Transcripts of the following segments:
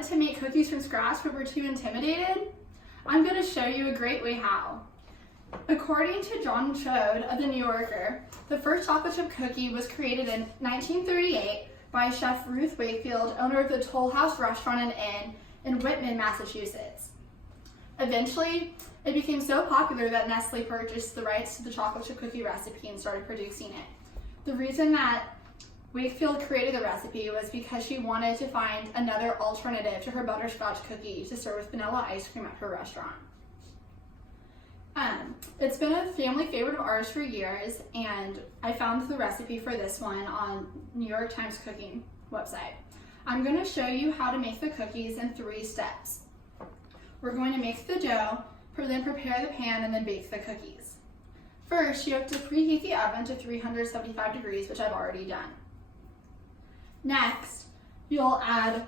wanted to make cookies from scratch but were too intimidated? I'm going to show you a great way how. According to John Chode of The New Yorker, the first chocolate chip cookie was created in 1938 by Chef Ruth Wakefield, owner of the Toll House Restaurant and Inn in Whitman, Massachusetts. Eventually, it became so popular that Nestle purchased the rights to the chocolate chip cookie recipe and started producing it. The reason that Wakefield created the recipe was because she wanted to find another alternative to her butterscotch cookie to serve with vanilla ice cream at her restaurant. It's been a family favorite of ours for years, and I found the recipe for this one on New York Times Cooking website. I'm going to show you how to make the cookies in 3 steps. We're going to mix the dough, then prepare the pan, and then bake the cookies. First, you have to preheat the oven to 375 degrees, which I've already done. Next, you'll add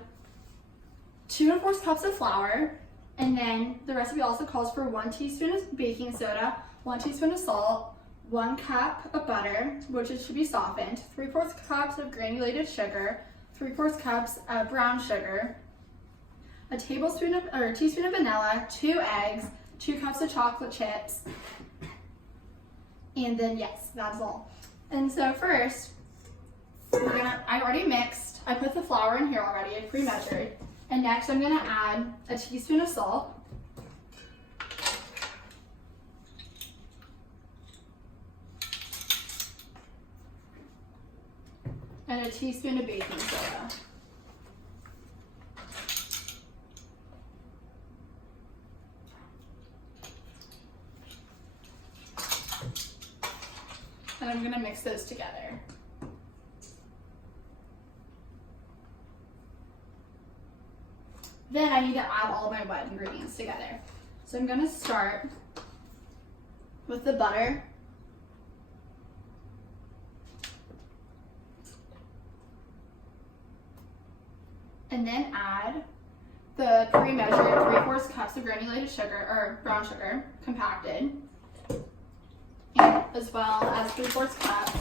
2 1/4 cups of flour, and then the recipe also calls for 1 teaspoon of baking soda, 1 teaspoon of salt, 1 cup of butter, which it should be softened, 3/4 cups of granulated sugar, 3/4 cups of brown sugar, a teaspoon of vanilla, 2 eggs, 2 cups of chocolate chips, and then yes, that's all. And so first, I already mixed, I put the flour in here already, I pre-measured. And next I'm gonna add a teaspoon of salt, and a teaspoon of baking soda. And I'm gonna mix those together. Then I need to add all of my wet ingredients together. So I'm gonna start with the butter. And then add the pre-measured 3/4 cups of granulated sugar, or brown sugar, compacted, and as well as 3/4 cups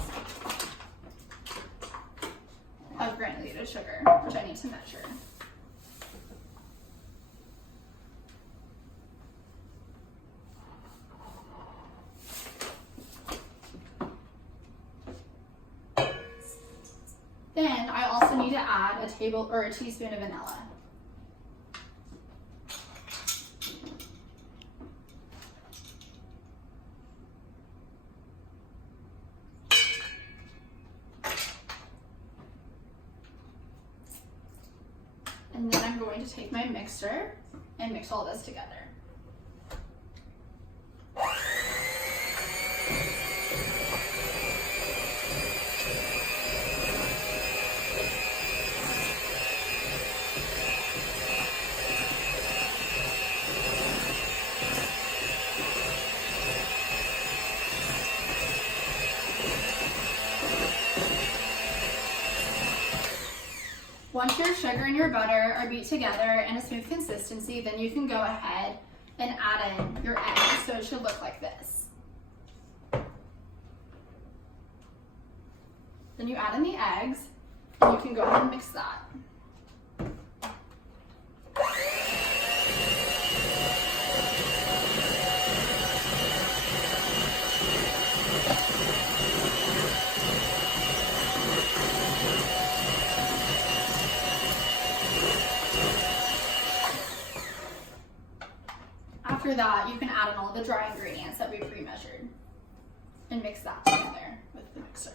of granulated sugar, which I need to measure. Then I also need to add a teaspoon of vanilla. And then I'm going to take my mixer and mix all this together. Once your sugar and your butter are beat together in a smooth consistency, then you can go ahead and add in your eggs, so it should look like this. Then you add in the eggs, and you can go ahead and mix that. After that, you can add in all the dry ingredients that we pre-measured and mix that together with the mixer.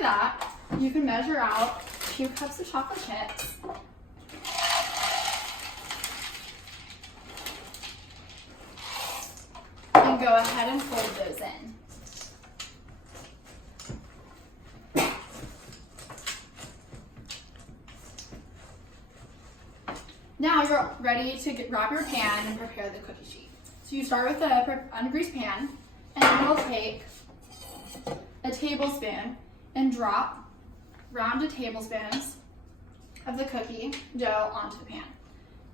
That, you can measure out 2 cups of chocolate chips, go ahead and fold those in. Now you're ready to grab your pan and prepare the cookie sheet. So you start with a ungreased pan, and then you'll take a tablespoon and drop rounded tablespoons of the cookie dough onto the pan.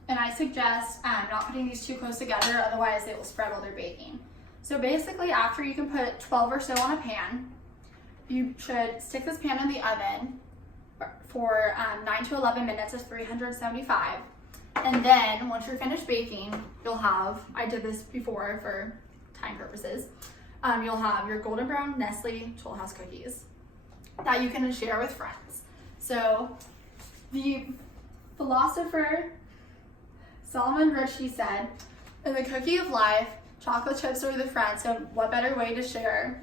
And I suggest not putting these too close together, otherwise they will spread while they're baking. So basically, after you can put 12 or so on a pan, you should stick this pan in the oven for 9 to 11 minutes at 375. And then once you're finished baking, you'll have, I did this before for time purposes, you'll have your golden brown Nestle Toll House cookies that you can share with friends. So the philosopher Salman Rushdie said, in the cookie of life, chocolate chips are the friend, so what better way to share